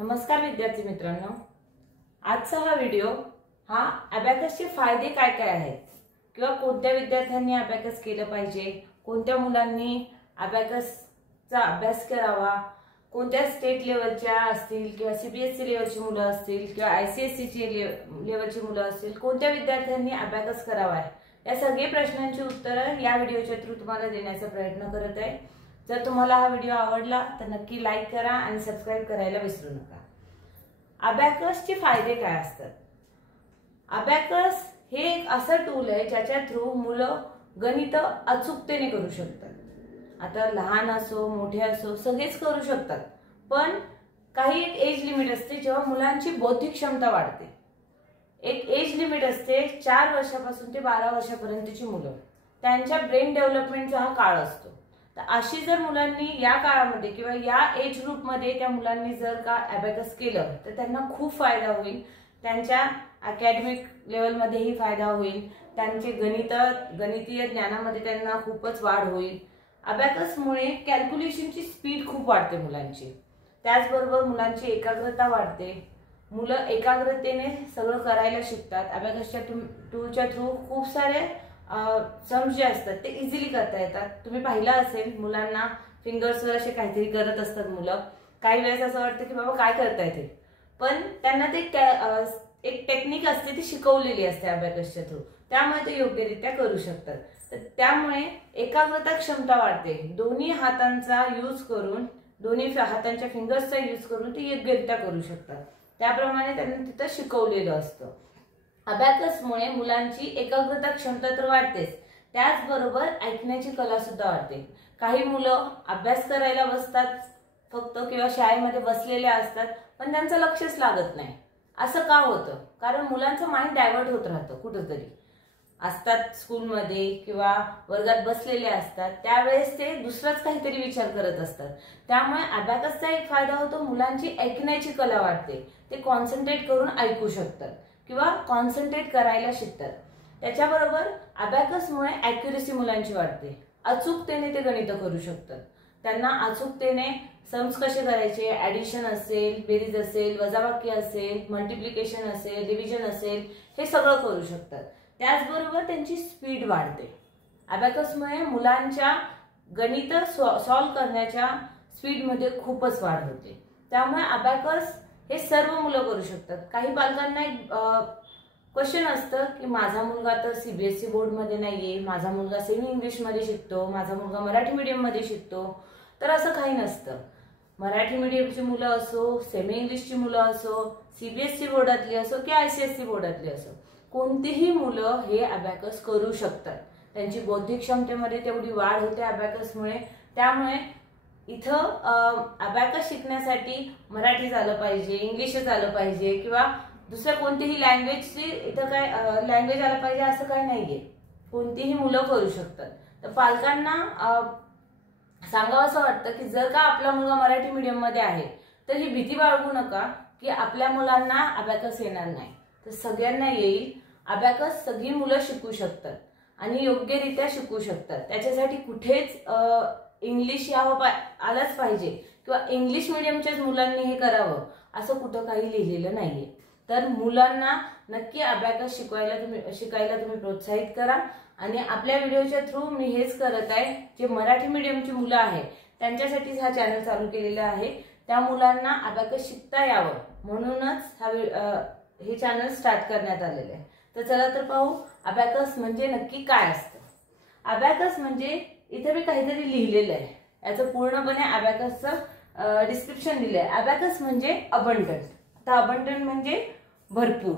नमस्कार विद्यार्थी मित्रांनो, आजचा हा व्हिडिओ हा अबॅकसचे फायदे काय काय आहेत किंवा कोणत्या विद्यार्थ्यांनी अबॅकस केलं पाहिजे, कोणत्या मुलांनी अबॅकसचा अभ्यास करावा, कोणत्या स्टेट लेवलच्या असतील किंवा सीबीएसई लेवलची मुलं असतील किंवा आयसीएसई लेवलची मुलं असतील, कोणत्या विद्यार्थ्यांनी अबॅकस करावा, या सगळे प्रश्नांची उत्तरं या व्हिडिओच्या थ्रू तुम्हाला देण्याचा प्रयत्न करत आहे। जर तुम्हाला हा व्हिडिओ आवडला तर नक्की लाईक करा आणि सबस्क्राइब करायला विसरू नका। अबॅकसचे फायदे काय असतात? अबॅकस हे एक असं टूल आहे ज्याच्या थ्रू मुलं गणित अचूकतेने करू शकतात। आता लहान असो मोठे असो सगळेच करू शकतात, पण काही एक एज लिमिट असते जेव्हा मुलांची बौद्धिक क्षमता वाढते। एक एज लिमिट असते 4 वर्षापासून ते 12 वर्षापर्यंतची मुलं, त्यांच्या ब्रेन डेव्हलपमेंटचा हा काळ असतो। तर अशी जर मुलांनी या काळामध्ये किंवा या एज ग्रुप मध्ये त्या मुलांनी जर का अबॅकस केलं तर त्यांना खूप फायदा होईल। त्यांच्या अकॅडमिक लेवल मध्येही फायदा होईल, त्यांचे गणितीय ज्ञानामध्ये त्यांना खूपच वाढ होईल। अबॅकसमुळे कॅल्क्युलेशनची स्पीड खूप वाढते मुलांची, त्याचबरोबर मुलांची एकाग्रता वाढते। मुलं एकाग्रतेने सगळं करायला शिकतात। अबॅकसच्या टूलच्या थ्रू खूप सारे सम्स जे असतात ते इझिली करता येतात। तुम्ही पाहिलं असेल मुलांना फिंगर्सवर असे काहीतरी करत असतात मुलं, काही वेळेस असं वाटतं की बाबा काय करताय ते, पण त्यांना ते एक टेक्निक असते ती शिकवलेली असते अबॅकसच्या थ्रू, त्यामुळे ते योग्यरित्या करू शकतात। तर त्यामुळे एकाग्रता क्षमता वाढते। दोन्ही हातांचा यूज करून, दोन्ही हातांच्या फिंगर्सचा यूज करून ते योग्यरित्या करू शकतात, त्याप्रमाणे त्यांना तिथं शिकवलेलं असतं। अबॅकसमुळे मुलांची एकाग्रता क्षमता तर वाढतेच, त्याचबरोबर ऐकण्याची कला सुद्धा वाढते। काही मुलं अभ्यास करायला बसतात फक्त किंवा शाळेमध्ये बसलेले असतात पण त्यांचं लक्षच लागत नाही। असं का होतं? कारण मुलांचं माइंड डायव्हर्ट होत राहतं, कुठेतरी असतात स्कूलमध्ये किंवा वर्गात बसलेले असतात, त्यावेळेस ते दुसराच काहीतरी विचार करत असतात। त्यामुळे अबॅकसचा एक फायदा होतो, मुलांची ऐकण्याची कला वाढते, ते कॉन्सन्ट्रेट करून ऐकू शकतात किंवा कॉन्सन्ट्रेट करायला शिकतात। त्याच्याबरोबर अबॅकसमुळे ॲक्युरेसी मुलांची वाढते, अचूकतेने ते गणित करू शकतात। त्यांना अचूकतेने सम्स कसे करायचे, ॲडिशन असेल, बेरीज असेल, वजाबाकी असेल, मल्टिप्लिकेशन असेल, डिव्हिजन असेल, हे सगळं करू शकतात। त्याचबरोबर त्यांची स्पीड वाढते। अबॅकसमुळे मुलांच्या गणित सॉल्व्ह करण्याच्या स्पीडमध्ये खूपच वाढ होते। त्यामुळे अबॅकस हे सर्व मुलं करू शकतात। काही पालकांना एक क्वेश्चन असतं की माझा मुलगा तर सीबीएसई बोर्ड मध्ये नाहीये, माझा मुलगा सेमी इंग्लिश मध्ये शिकतो, माझा मुलगा मराठी मीडियम मध्ये शिकतो। तर असं काही नसतं। मराठी मीडियमची मुलं असो, सेमी इंग्लिशची मुलं असो, सीबीएसई बोर्डातली असो की आयसीएसई बोर्डातली असो, कोणतीही मुलं हे अबॅकस करू शकतात। त्यांची बौद्धिक क्षमतेमध्ये तेवढी वाढ होते अबॅकसमुळे। त्यामुळे इथं अबॅकस शिकण्यासाठी मराठी झालं पाहिजे, इंग्लिश झालं पाहिजे किंवा दुसऱ्या कोणतीही लँग्वेजची इथं काय लँग्वेज आलं पाहिजे असं काही नाहीये, कोणतीही मुलं करू शकतात। तर पालकांना सांगावंसं वाटतं की जर का आपला मुलगा मराठी मीडियम मध्ये आहे तर ही भीती बाळगू नका की आपल्या मुलांना अबॅकस येणार नाही, तर सगळ्यांना येईल। अबॅकस सगळी मुलं शिकू शकतात आणि योग्यरित्या शिकू शकतात। त्याच्यासाठी कुठेच इंग्लिश यावं आलंच पाहिजे किंवा इंग्लिश मीडियमच्याच मुलांनी हे करावं असं कुठं काही लिहिलेलं नाहीये। तर मुलांना नक्की अबॅकस शिकायला तुम्ही प्रोत्साहित करा। आणि आपल्या व्हिडिओच्या थ्रू मी हेच करत आहे, जे मराठी मीडियमची मुलं आहेत त्यांच्यासाठी हा चॅनल चालू केलेला आहे, त्या मुलांना अबॅकस शिकता यावं म्हणूनच हे चॅनल स्टार्ट करण्यात आलेलं आहे। तर चला तर पाहू अबॅकस म्हणजे नक्की काय असतं। अबॅकस म्हणजे इथे मी काहीतरी लिहिलेलं आहे, याचं पूर्णपणे अबॅकसचं डिस्क्रिप्शन दिलंय। अबॅकस म्हणजे अबंडंट, आता अबंडंट म्हणजे भरपूर,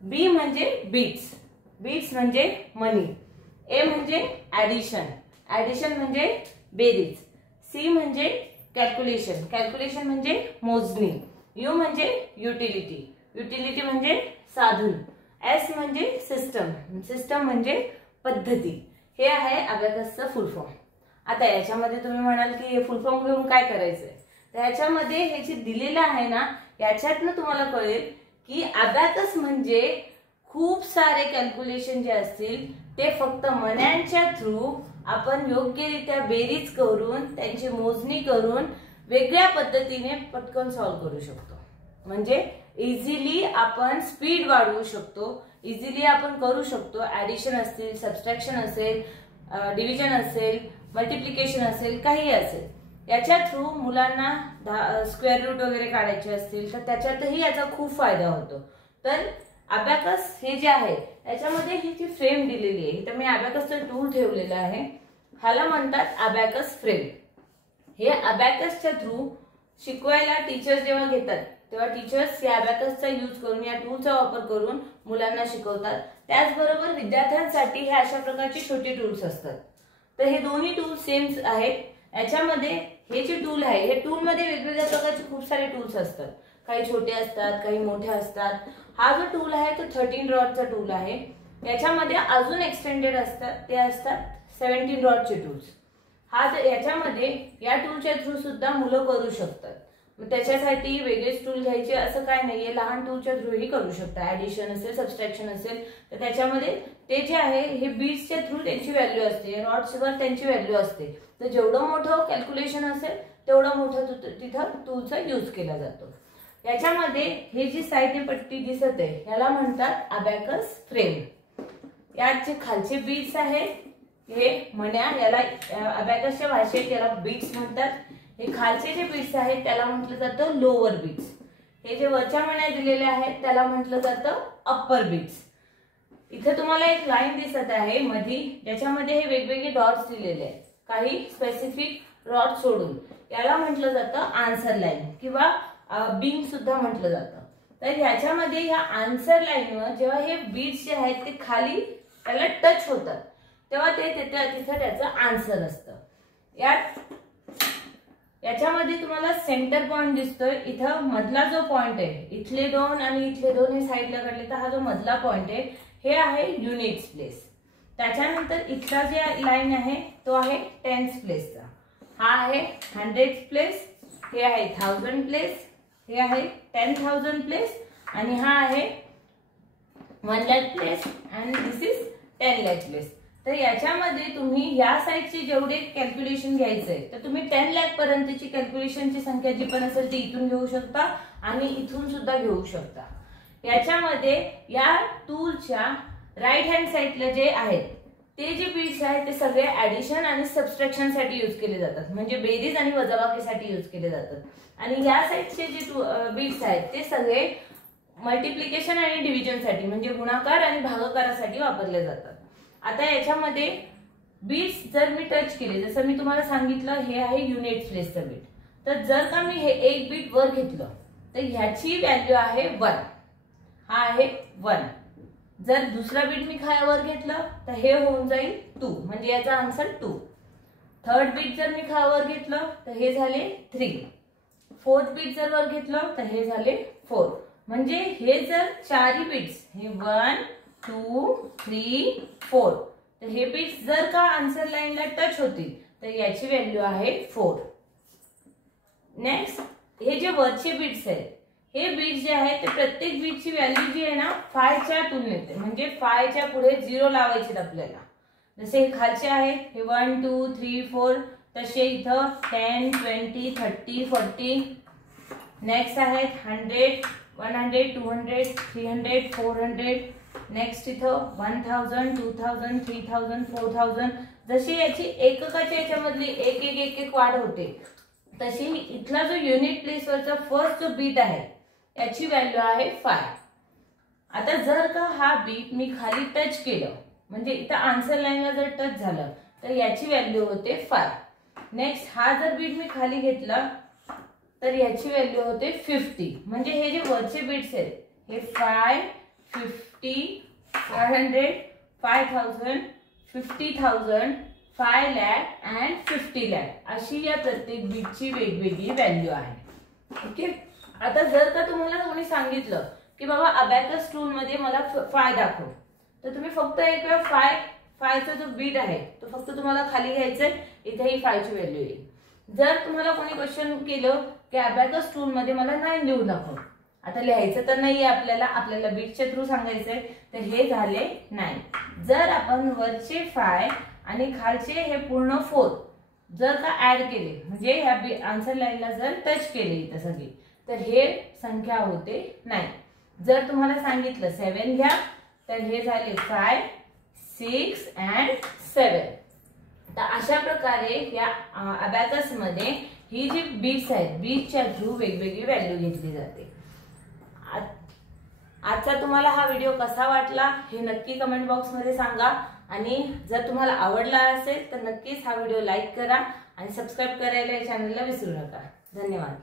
बी म्हणजे बीट्स, बीट्स म्हणजे मनी, ए म्हणजे ॲडिशन, ॲडिशन म्हणजे बेरीज, सी म्हणजे कॅल्क्युलेशन, कॅल्क्युलेशन म्हणजे मोजणी, यू म्हणजे युटिलिटी, युटिलिटी म्हणजे साधन, एस म्हणजे सिस्टम, सिस्टम म्हणजे पद्धती। हे आहे अबॅकसचं फुल फॉर्म। आता याच्यामध्ये तुम्ही म्हणाल की हे फुल फॉर्म घेऊन काय करायचंय, तर याच्यामध्ये हे जे दिलेलं आहे ना, याच्यातनं तुम्हाला कळेल की अबॅकस म्हणजे खूप सारे कॅल्क्युलेशन जे असतील ते फक्त मन्यांच्या थ्रू आपण योग्यरित्या बेरीज करून, त्यांची मोजणी करून वेगळ्या पद्धतीने पटकन सॉल्व्ह करू शकतो. म्हणजे इझिली आपण स्पीड वाढवू शकतो, इझिली आपण करू शकतो. ऍडिशन असतील, सबट्रॅक्शन असेल, डिव्हिजन असेल, मल्टिप्लिकेशन असेल, काही असेल, याच्या थ्रू मुलांना स्क्वेअर रूट वगैरे काढायचे असतील तर त्याच्यातही याचा खूप फायदा होतो. तर अबॅकस हे जे आहे याच्यामध्ये ही जी फ्रेम दिलेली आहे, तर मी अबॅकसचं टूल ठेवलेलं आहे, ह्याला म्हणतात अबॅकस फ्रेम. हे अबॅकसच्या थ्रू शिकवायला टीचर्स जेव्हा घेतात तेव्हा टीचर्स या अबॅकसचा यूज करून, या टूलचा वापर करून मुलांना शिकवतात. त्याचबरोबर विद्यार्थ्यांसाठी हे अशा प्रकारचे छोटे टूल्स असतात. तर हे दोन्ही टूल्स सेम आहेत. याच्यामध्ये हे जे टूल आहे, हे टूलमध्ये वेगवेगळ्या प्रकारचे खूप सारे टूल्स असतात. काही छोटे असतात, काही मोठे असतात. हा जो टूल आहे तो 13 रॉडचा टूल आहे. याच्यामध्ये अजून एक्सटेंडेड असतात, ते असतात 17 रॉडचे टूल्स. याच्यामध्ये या टूलच्या थ्रू सुद्धा मुलं करू शकतात. मग त्याच्यासाठी वेगळेच टूल घ्यायचे असं काय नाहीये, लहान टूलच्या थ्रूही करू शकता. ऍडिशन असेल, सबट्रॅक्शन असेल तर त्याच्यामध्ये ते जे आहे हे बीट्सच्या थ्रू त्यांची व्हॅल्यू असते, रॉड्सवर त्यांची व्हॅल्यू असते. तर जेवढं मोठं कॅल्क्युलेशन असेल तेवढं मोठं तिथं टूलचा यूज केला जातो. याच्यामध्ये हे जी साईडने पट्टी दिसत आहे याला म्हणतात अबॅकस फ्रेम. यात जे खालचे बीट्स आहेत हे मण्या, याला अबॅकसच्या भाषेत याला बीट्स म्हणतात. हे खालचे जे बीट्स आहेत त्याला म्हटलं जातं लोअर बीट्स. हे जे वरच्या मण्या दिलेल्या आहेत त्याला म्हटलं जातं अप्पर बीट्स. इथे तुम्हाला एक लाईन दिसत आहे मधी, ज्याच्यामध्ये हे वेगवेगळे डॉट्स दिलेले आहेत, काही स्पेसिफिक रॉड सोडून. याला म्हटलं जातं आन्सर लाईन किंवा बिंग सुद्धा म्हटलं जातं. तर ह्याच्यामध्ये ह्या आन्सर लाईनवर जेव्हा हे बीट्स जे आहेत ते खाली त्याला टच होतात तेव्हा ते तिथं त्याचं आन्सर असतं. याच्यामध्ये तुम्हाला सेंटर पॉइंट दिसतोय. इथं मधला जो पॉइंट आहे, इथले दोन आणि इथले दोन हे साईडला काढले तर हा जो मधला पॉइंट आहे हे आहे युनिट्स प्लेस. त्याच्यानंतर इथला जे लाईन आहे तो आहे टेन्स प्लेसचा, हा आहे हंड्रेड प्लेस, हे आहे 1000 प्लेस, हे आहे 10,000 प्लेस आणि हा आहे 1 lakh place and this is 10 lakh place. तर याच्यामध्ये तुम्ही या साईडचे जेवढे कॅल्क्युलेशन घ्यायचंय तर तुम्ही 10 लाख पर्यंतची कॅल्क्युलेशनची संख्या जी पण असेल ती इथून घेऊ शकता आणि इथून सुद्धा घेऊ शकता. याच्यामध्ये या टूलच्या राईट हँड साईडला जे आहेत ते जे बीट्स आहेत ते सगळे ऍडिशन आणि सबट्रॅक्शन साठी यूज केले जातात, म्हणजे बेरीज आणि वजाबाकीसाठी यूज केले जातात. आणि या साईडचे जे बीट्स आहेत ते सगळे मल्टिप्लिकेशन आणि डिव्हिजन साठी, म्हणजे गुणाकार आणि भागाकारासाठी वापरले जातात. आता याच्यामध्ये बीट्स जर मी टच केले, जसं मी तुम्हाला सांगितलं हे आहे युनिट प्लेसचं बीट, तर जर का मी हे एक बीट वर घेतलं तर ह्याची व्हॅल्यू आहे 1, हा आहे 1. जर दुसरा बीट मी खायावर घेतलं तर हे होऊन जाईल 2, म्हणजे याचा आन्सर 2. थर्ड बीट जर मी खायावर घेतलं तर हे झाले 3. फोर्थ बीट जर वर घेतलं तर हे झाले 4. म्हणजे हे जर चारही बीट्स, हे 1 2 3 4, तर हे बीट्स जर का आन्सर लाईनला टच होतील तर याची व्हॅल्यू आहे 4. नेक्स्ट हे जे वरचे बीट्स आहेत, हे बीट्स जे आहेत ते प्रत्येक बीटची व्हॅल्यू जी आहे ना 5च्या तुलनेत, म्हणजे 5च्या पुढे 0 लावायचे आपल्याला. जसे हे खालचे आहेत हे 1 2 3 4, तसे इथं 10 20 30 40. नेक्स्ट आहेत 100 100 200 300 400. नेक्स्ट इथं 1000 2000 3000 4000. जशी याची एककाच्या याच्यामधली एक एक एक एक वाढ होते तशी इथला जो युनिट प्लेसवरचा फर्स्ट जो बीट आहे याची व्हॅल्यू आहे 5. आता जर का हा बीट मी खाली टच केलं, म्हणजे इथं आन्सर लाईनला जर टच झालं तर याची व्हॅल्यू होते 5. नेक्स्ट हा जर बीट मी खाली घेतला तर याची व्हॅल्यू होते 50. म्हणजे हे जे वरचे बीट्स आहेत हे 5 50 500 5000 50,000 5 लाख अँड 50 लाख अशी या प्रत्येक बीटची वेगवेगळी व्हॅल्यू आहे. ओके. आता जर का तुम्हाला कोणी सांगितलं की बाबा अबॅकस टूल मध्ये मला 5 दाखव, तर तुम्ही फक्त एक वेळ 5चा जो बीट आहे तो फक्त तुम्हाला खाली घ्यायचा, इथेही 5ची व्हॅल्यू येईल. जर तुम्हाला कोणी क्वेश्चन केलं की अबॅकस टूल मध्ये मला 9 लिहून दाखव, आता लिहायचं तर नाहीये आपल्याला बीटच्या थ्रू सांगायचंय, तर हे झाले 9. जर आपण वरचे 5 आणि खालचे हे पूर्ण 4 जर का ऍड केले म्हणजे ह्या आन्सर लाईनला जर टच केले इथं सगळी तर हे संख्या होते 9. जर तुम्हाला सांगितलं 7 घ्या तर हे झाले 5, 6 and 7. तर अशा प्रकारे या अबॅकस मध्ये ही जी बीट्स आहेत बीटच्या थ्रू वेगवेगळी व्हॅल्यू घेतली जाते. आजचा तुम्हाला हा व्हिडिओ कसा वाटला हे नक्की कमेंट बॉक्स मध्ये सांगा आणि जर तुम्हाला आवडला असेल तर नक्कीच हा व्हिडिओ लाईक करा आणि सबस्क्राईब करायला या चॅनलला विसरू नका. धन्यवाद.